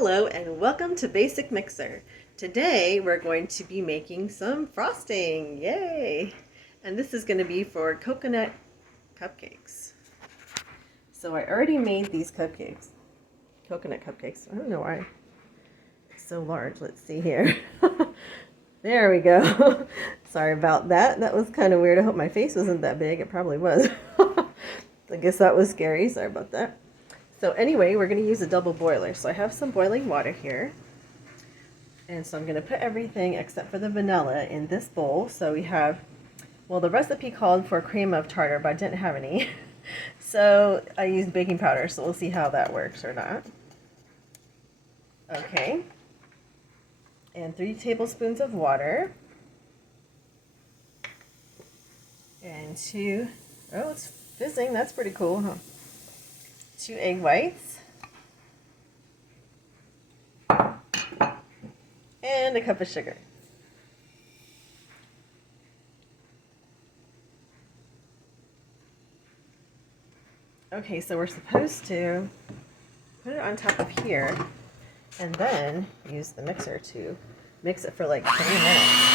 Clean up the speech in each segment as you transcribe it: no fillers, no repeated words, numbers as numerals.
Hello and welcome to Basic Mixer. Today we're going to be making some frosting. Yay! And this is going to be for coconut cupcakes. So I already made these cupcakes. Coconut cupcakes. I don't know why it's so large. Let's see here. There we go. Sorry about that. That was kind of weird. I hope my face wasn't that big. It probably was. I guess that was scary. Sorry about that. So anyway, we're going to use a double boiler. So I have some boiling water here. And so I'm going to put everything except for the vanilla in this bowl. So we have, well, the recipe called for cream of tartar, but I didn't have any. So I used baking powder. So we'll see how that works or not. Okay. And 3 tablespoons of water. And 2, oh, it's fizzing. That's pretty cool, huh? 2 egg whites, and a cup of sugar. Okay, so we're supposed to put it on top of here and then use the mixer to mix it for like 20 minutes.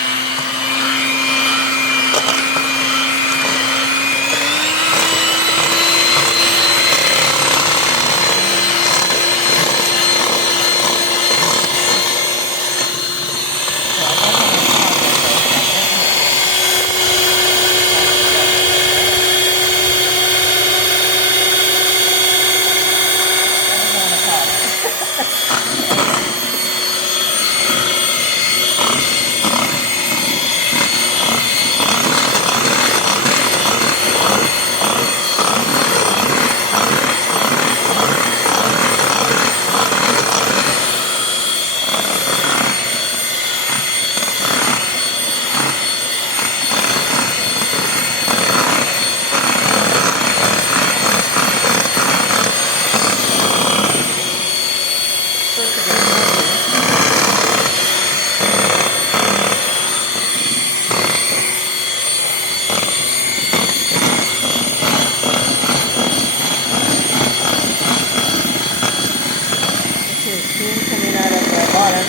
Coming out of the bottom.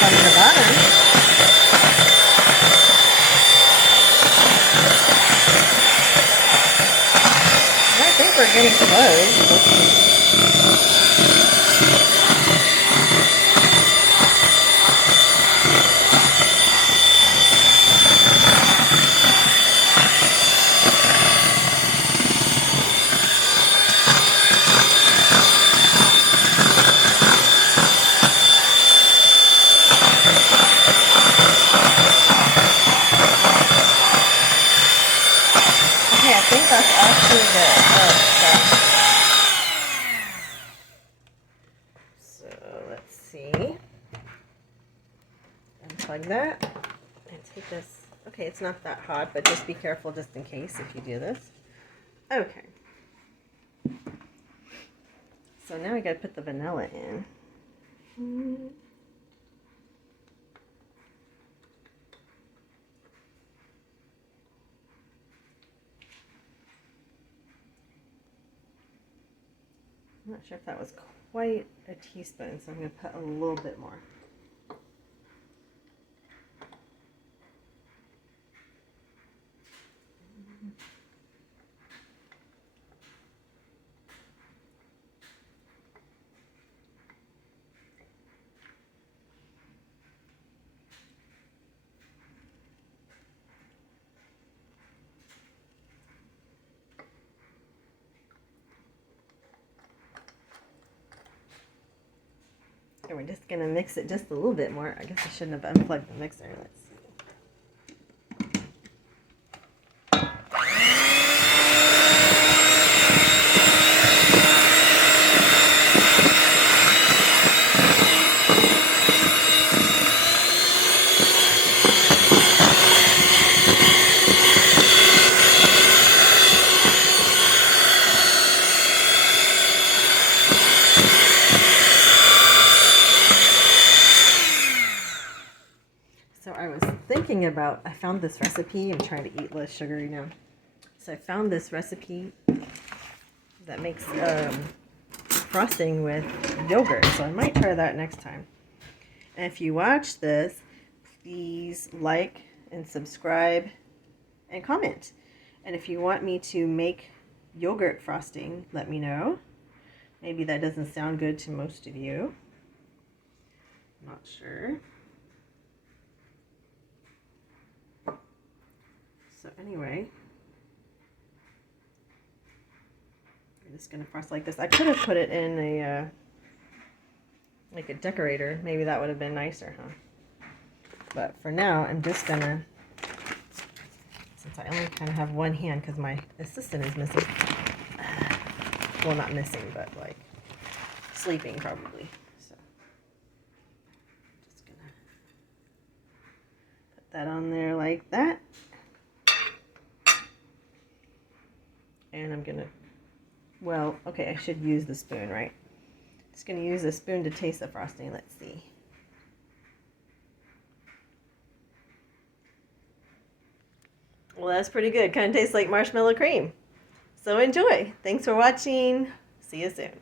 From the bottom. I think we're getting close. I think that's actually good. Oh, sorry. see. Unplug that and take this. Okay, it's not that hot, but just be careful just in case if you do this. Okay. So now we gotta put the vanilla in. I'm not sure if that was quite a teaspoon, so I'm going to put a little bit more. And we're just going to mix it just a little bit more. I guess I shouldn't have unplugged the mixer. Let's see. So I was thinking about, I found this recipe. I'm trying to eat less sugary now. So I found this recipe that makes frosting with yogurt. So I might try that next time. And if you watch this, please like and subscribe and comment. And if you want me to make yogurt frosting, let me know. Maybe that doesn't sound good to most of you. Not sure. So anyway, I'm just going to frost like this. I could have put it in a, like a decorator. Maybe that would have been nicer, huh? But for now, I'm just going to, since I only kind of have one hand because my assistant is missing. Well, not missing, but like sleeping probably. So just going to put that on there like that. And I'm gonna, well, okay, I should use the spoon, right? Just gonna use the spoon to taste the frosting. Let's see. Well, that's pretty good. Kind of tastes like marshmallow cream. So enjoy. Thanks for watching. See you soon.